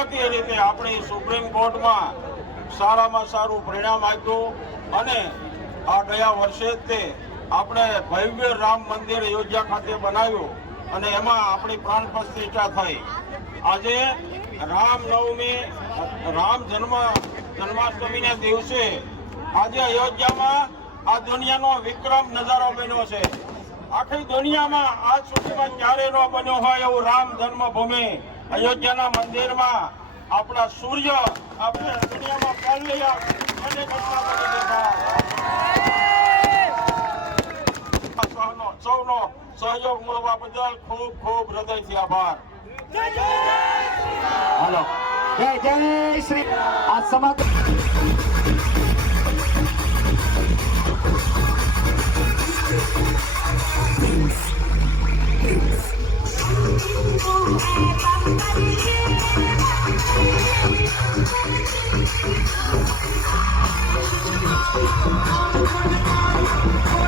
સજાતીય રીતે આપણી સુપ્રીમ કોર્ટમાં સારામાં સારું પરિણામ આપ્યું અને આ ગયા વર્ષે જ તે આપણે ભવ્ય રામ મંદિર અયોધ્યા ખાતે બનાવ્યું અને એમાં આપણી પ્રાણ પ્રતિષ્ઠા થઈ. આજે રામ જન્માષ્ટમીના દિવસે આજે અયોધ્યામાં આ દુનિયાનો વિક્રમ નજારો બન્યો છે. આખી દુનિયામાં આજ સુધીમાં ક્યારે ન બન્યો હોય એવું રામ જન્મભૂમિ અયોધ્યાના મંદિરમાં આપણા સૂર્ય આપણે દુનિયામાં પહેલી સૌનો સહયોગ મળવા બદલ ખૂબ ખૂબ હૃદયથી આભાર. હાલો જય જય શ્રી આ સમગ્ર Oh,